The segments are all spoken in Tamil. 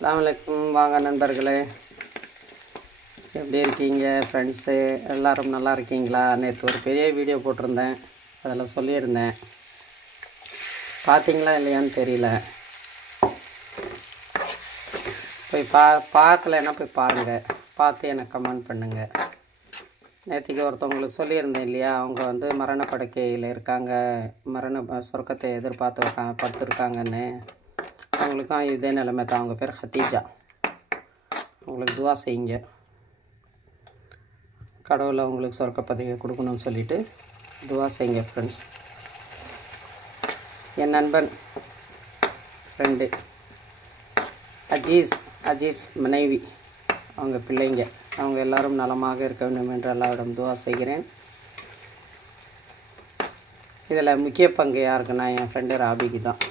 அஸ்ஸலாமு அலைக்கும். வாங்க நண்பர்களே, எப்படி இருக்கீங்க ஃப்ரெண்ட்ஸு? எல்லோரும் நல்லா இருக்கீங்களா? நேற்று ஒரு பெரிய வீடியோ போட்டிருந்தேன், அதில் சொல்லியிருந்தேன். பார்த்தீங்களா இல்லையான்னு தெரியல. போய் பார்க்கலன்னா போய் பாருங்கள், பார்த்து எனக்கு கமெண்ட் பண்ணுங்கள். நேற்றுக்கு ஒருத்தவங்களுக்கு சொல்லியிருந்தேன் இல்லையா, அவங்க மரண படுக்கையில் இருக்காங்க, சொர்க்கத்தை எதிர்பார்த்து படுத்துருக்காங்கன்னு. அவங்களுக்கும் இதே நிலைமை தான். அவங்க பேர் ஹதீஜா. அவங்களுக்கு துவா செய்யுங்க, கடவுளை அவங்களுக்கு சொர்க்க பதவியை கொடுக்கணும்னு சொல்லிவிட்டு துவா செய்யுங்க ஃப்ரெண்ட்ஸ். என் நண்பன் ஃப்ரெண்டு அஜீஸ் மனைவி, அவங்க பிள்ளைங்க, அவங்க எல்லோரும் நலமாக இருக்க வேண்டும் என்று அல்லாஹ்விடம் துவா செய்கிறேன். இதில் முக்கிய பங்கு யாருக்குன்னா என் ஃப்ரெண்டு ராபிக்கு தான்.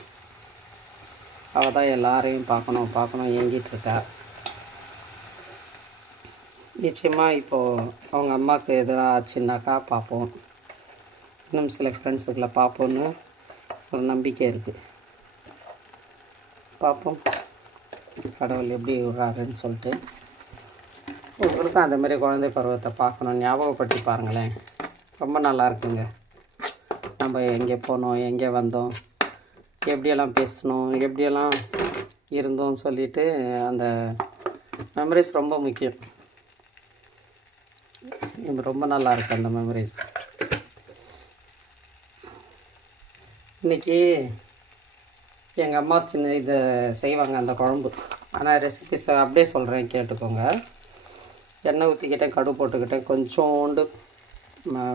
அவள் தான் எல்லாரையும் பார்க்கணும் ஏங்கிட்டுருக்கா. நிச்சயமாக இப்போது அவங்க அம்மாவுக்கு எதுவும் ஆச்சுன்னாக்கா பார்ப்போம். இன்னும் சில ஃப்ரெண்ட்ஸுக்குள்ள பார்ப்போன்னு ஒரு நம்பிக்கை இருக்குது. பார்ப்போம் கடவுள் எப்படி விடுறாருன்னு சொல்லிட்டு. உங்களுக்கும் அந்தமாரி குழந்தை பருவத்தை பார்க்கணும், ஞாபகப்படுத்தி பாருங்களேன். ரொம்ப நல்லா இருக்குங்க. நம்ம எங்கே போனோம், எங்கே வந்தோம், எப்படியெல்லாம் பேசணும், எப்படியெல்லாம் இருந்தோம் சொல்லிட்டு அந்த மெமரிஸ் ரொம்ப முக்கியம். ரொம்ப நல்லா இருக்குது அந்த மெமரிஸ். இன்றைக்கி எங்கள் அம்மா சின்ன இதை செய்வாங்க, அந்த குழம்பு. ஆனால் ரெசிபிஸ் அப்படியே சொல்கிறேன், கேட்டுக்கோங்க. எண்ணெய் ஊற்றிக்கிட்டேன், கடுகு போட்டுக்கிட்டேன், கொஞ்சோண்டு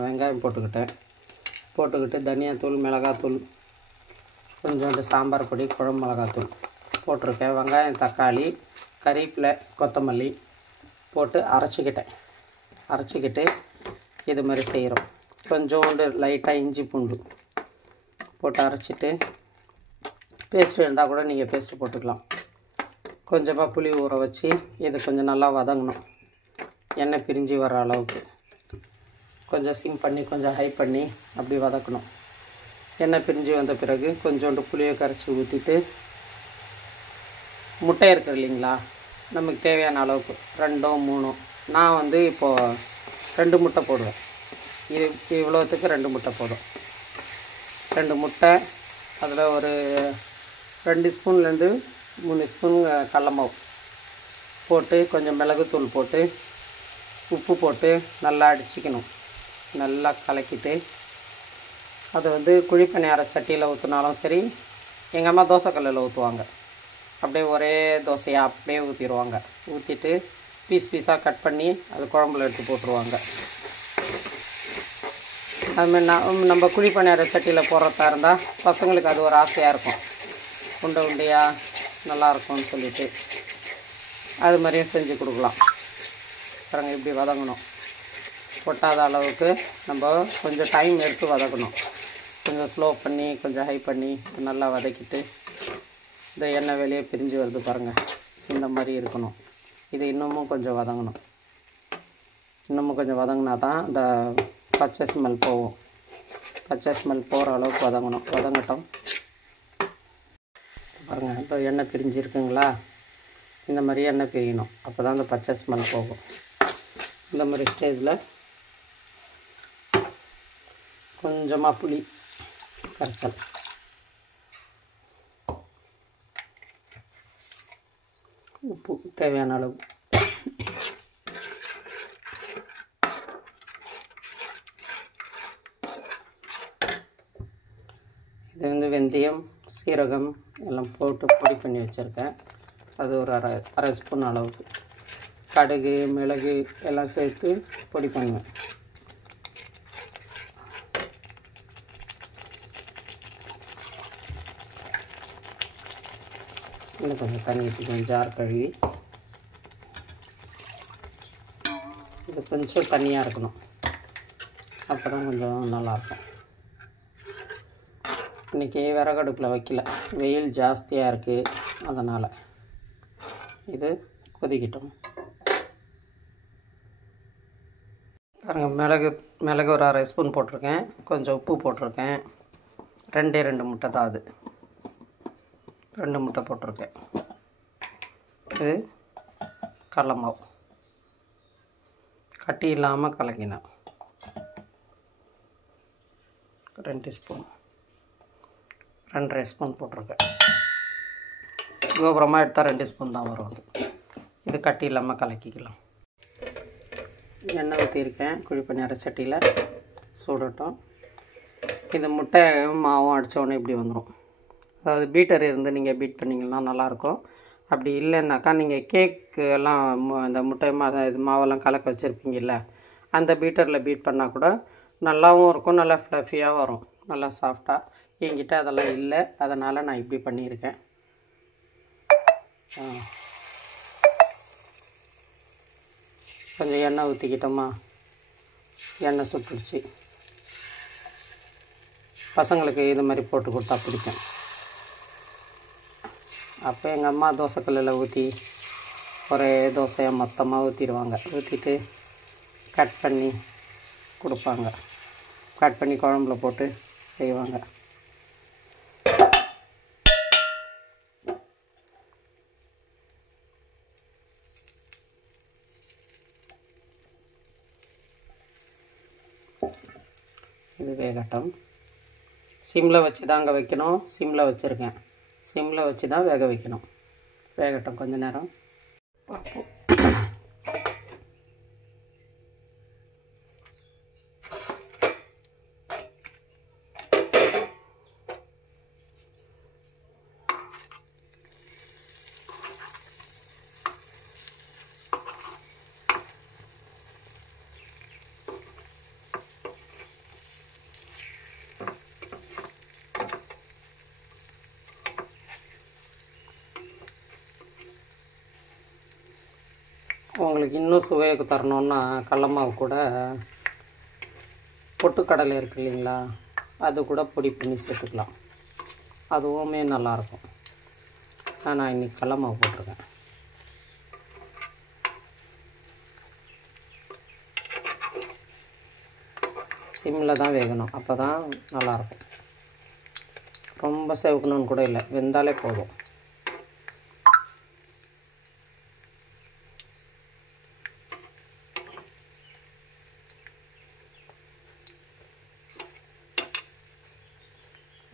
வெங்காயம் போட்டுக்கிட்டு தனியாத்தூள், மிளகாத்தூள், கொஞ்சோண்டு சாம்பார் பொடி, குழம்பு மிளகாத்தூள் போட்டிருக்கேன். வெங்காயம், தக்காளி, கறிவேப்பிலை, கொத்தமல்லி போட்டு அரைச்சிக்கிட்டு இது மாதிரி செய்கிறோம். கொஞ்சோண்டு லைட்டாக இஞ்சி பூண்டு போட்டு அரைச்சிட்டு, பேஸ்ட்டு இருந்தால் கூட நீங்கள் பேஸ்ட்டு போட்டுக்கலாம். கொஞ்சமாக புளி ஊற வச்சு இது கொஞ்சம் நல்லா வதங்கணும், எண்ணெய் பிரிஞ்சு வர்ற அளவுக்கு. கொஞ்சம் சிம் பண்ணி கொஞ்சம் ஹை பண்ணி அப்படி வதக்கணும். எண்ணெய் பிரிஞ்சு வந்த பிறகு கொஞ்சோண்டு புளியை கரைச்சி ஊற்றிட்டு, முட்டை இருக்குது இல்லைங்களா, நமக்கு தேவையான அளவுக்கு 2 3, நான் இப்போது 2 முட்டை போடுவேன். இது இவ்வளோத்துக்கு 2 முட்டை போதும். 2 முட்டை, அதில் ஒரு 2 ஸ்பூன்லேருந்து 3 ஸ்பூன் கடல மாவு போட்டு, கொஞ்சம் மிளகுத்தூள் போட்டு, உப்பு போட்டு நல்லா அடிச்சிக்கணும். நல்லா கலக்கிட்டு அது குழிப்பணியார சட்டியில் ஊற்றினாலும் சரி, எங்கள் அம்மா தோசைக்கல்லில் ஊற்றுவாங்க. அப்படியே ஒரே தோசையாக அப்படியே ஊற்றிடுவாங்க. ஊற்றிட்டு பீஸாக கட் பண்ணி அது குழம்புல எடுத்து போட்டுருவாங்க. அதுமாதிரி நம்ம குழிப்பணியார சட்டியில் போடுறதா இருந்தால் பசங்களுக்கு அது ஒரு ஆசையாக இருக்கும், உண்டையாக நல்லாயிருக்கும்னு சொல்லிவிட்டு அது மாதிரியும் செஞ்சு கொடுக்கலாம். பாருங்க, இப்படி வதங்கணும். கொட்டாத அளவுக்கு நம்ம கொஞ்சம் டைம் எடுத்து வதக்கணும். கொஞ்சம் ஸ்லோ பண்ணி கொஞ்சம் ஹை பண்ணி நல்லா வதக்கிட்டு, இந்த எண்ணெய் வெளியே பிரிஞ்சு வருது பாருங்கள், இந்த மாதிரி இருக்கணும். இது இன்னமும் கொஞ்சம் வதங்கணும். இன்னமும் கொஞ்சம் வதங்கினா தான் இந்த பச்சை ஸ்மெல் போகும். பச்சை ஸ்மெல் போகிற அளவுக்கு வதங்கட்டும். பாருங்கள், இப்போ எண்ணெய் பிரிஞ்சிருக்குங்களா, இந்த மாதிரி எண்ணெய் பிரியணும். அப்போ தான் இந்த பச்சை ஸ்மெல் போகும். இந்த மாதிரி ஸ்டேஜில் கொஞ்சமாக புளி கரைச்சல், உப்பு தேவையான அளவு, இது வெந்தயம், சீரகம் எல்லாம் போட்டு பொடி பண்ணி வச்சுருக்கேன். அது ஒரு அரை ஸ்பூன் அளவுக்கு. கடுகு, மிளகு எல்லாம் சேர்த்து பொடி பண்ணுவேன். இன்னும் கொஞ்சம் தண்ணி ஊற்றிக்கணும், ஜார் கழுவி. இது கொஞ்சம் தண்ணியாக இருக்கணும், அப்போ தான் கொஞ்சம் நல்லாயிருக்கும். இன்றைக்கி விறகடுப்பில் வைக்கல, வெயில் ஜாஸ்தியாக இருக்குது, அதனால் இது கொதிக்கட்டும். பாருங்கள், மிளகு ஒரு அரை ஸ்பூன் போட்டிருக்கேன், கொஞ்சம் உப்பு போட்டிருக்கேன். 2 முட்டை தான், அது 2 முட்டை போட்டிருக்கேன். இது கடல மாவு கட்டி இல்லாமல் கலக்கினேன் 2 ஸ்பூன் 2.5 ஸ்பூன் போட்டிருக்கேன். கோபுரமாக எடுத்தால் 2 ஸ்பூன் தான் வரும். இது கட்டி இல்லாமல் கலக்கிக்கலாம். எண்ணெய் ஊற்றிருக்கேன். குழிப்பணியார சட்டியில் சூடட்டும். இந்த முட்டை மாவும் அடித்தோடனே இப்படி வந்துடும். அதாவது பீட்டர் இருந்து நீங்கள் பீட் பண்ணிங்கன்னா நல்லாயிருக்கும். அப்படி இல்லைன்னாக்கா நீங்கள் கேக்கு எல்லாம் இந்த முட்டை இது மாவெல்லாம் கலக்க வச்சுருப்பீங்கல்ல, அந்த பீட்டரில் பீட் பண்ணால் கூட நல்லாவும் இருக்கும். நல்லா ஃப்ளஃபியாக வரும், நல்லா சாஃப்டாக. என்கிட்ட அதெல்லாம் இல்லை, அதனால் நான் இப்படி பண்ணியிருக்கேன். கொஞ்சம் எண்ணெய் ஊற்றிக்கிட்டோமா, எண்ணெய் சுட்டுடுச்சு. பசங்களுக்கு இது மாதிரி போட்டு கொடுத்தா பிடிக்கும். அப்போ எங்கள் அம்மா தோசைக்கல்லில் ஊற்றி ஒரே தோசையாக மொத்தமாக ஊற்றிடுவாங்க. ஊற்றிட்டு கட் பண்ணி கொடுப்பாங்க. கட் பண்ணி குழம்புல போட்டு செய்வாங்க. இது வேகட்டும். சிம்மில் வச்சு தான் அங்கே வைக்கணும். சிம்மில் வச்சுருக்கேன். சிம்மில் வச்சு தான் வேக வைக்கணும். வேகட்டும் கொஞ்ச நேரம் பார்ப்போம். உங்களுக்கு இன்னும் சுவையாக தரணுன்னா கடல மாவு கூட பொட்டுக்கடலை இருக்குது இல்லைங்களா, அது கூட பொடி பண்ணி சேர்த்துக்கலாம். அதுவுமே நல்லாயிருக்கும். நான் இன்றைக்கி கடல மாவு போட்டிருக்கேன். சிம்மில் தான் வேகணும், அப்போ தான் நல்லாயிருக்கும். ரொம்ப செவக்கணும்னு கூட இல்லை, வெந்தாலே போதும்.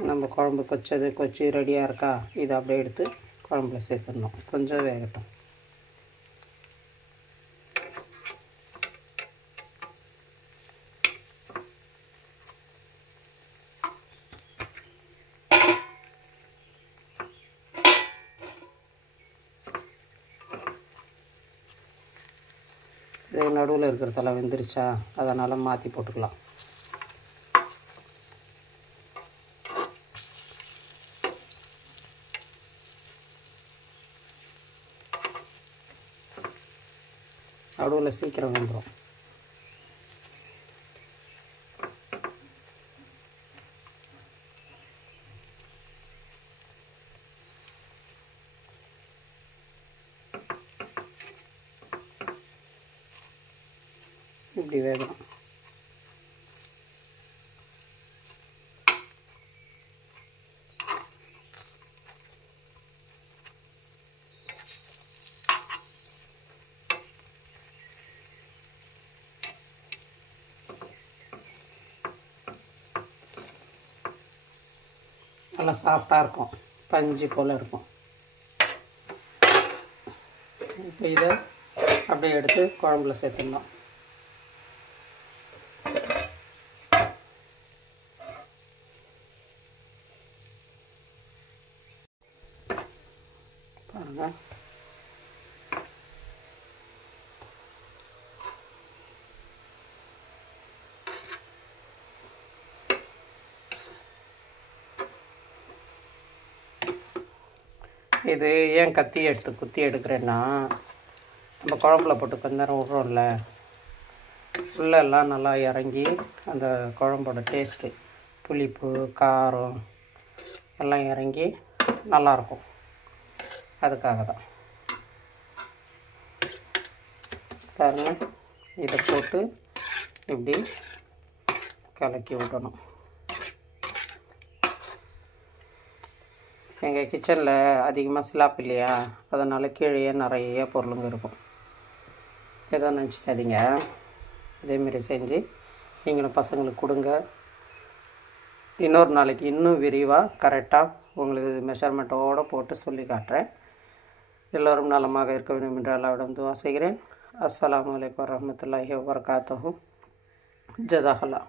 நம்ம குழம்பு கொச்சி ரெடியாக இருக்கா, இதை அப்படியே எடுத்து குழம்புல சேர்த்துடணும். கொஞ்சம் வேகட்டும். இது நடுவில் இருக்கிறதெல்லாம் வெந்துருச்சா, அதனால் மாற்றி போட்டுக்கலாம். நடுவில் சீக்கிரம் வந்துடும். இப்படி வேகணும். நல்லா சாஃப்டாக இருக்கும், பஞ்சு போல் இருக்கும். இப்போ இதை அப்படியே எடுத்து குழம்புல சேர்த்துடணும். பாருங்கள், இது ஏன் குத்தி எடுக்கிறேன்னா, நம்ம குழம்புல போட்டு கொஞ்ச நேரம் விட்றோம்ல, உள்ளெல்லாம் நல்லா இறங்கி அந்த குழம்போட டேஸ்ட்டு, புளிப்பு காரம் எல்லாம் இறங்கி நல்லாயிருக்கும். அதுக்காக தான். பாருங்கள், இதை போட்டு இப்படி கலக்கி விடணும். எங்கள் கிச்சனில் அதிகமாக ஸ்லாப் இல்லையா, அதனால் கீழே நிறைய பொருளுங்க இருக்கும். எதோ நினச்சிக்காதீங்க. இதேமாரி செஞ்சு நீங்களும் பசங்களுக்கு கொடுங்க. இன்னொரு நாளைக்கு இன்னும் விரிவாக கரெக்டாக உங்களுக்கு மெஷர்மெண்ட்டோடு போட்டு சொல்லி காட்டுறேன். எல்லோரும் நலமாக இருக்க வேண்டும் என்று அல்லாஹ்விடம் துஆ செய்கிறேன். அஸ்ஸலாமு அலைக்கும் வரஹ்மத்துல்லாஹி வபரகாத்துஹு. ஜஸாக்கல்லாஹ்.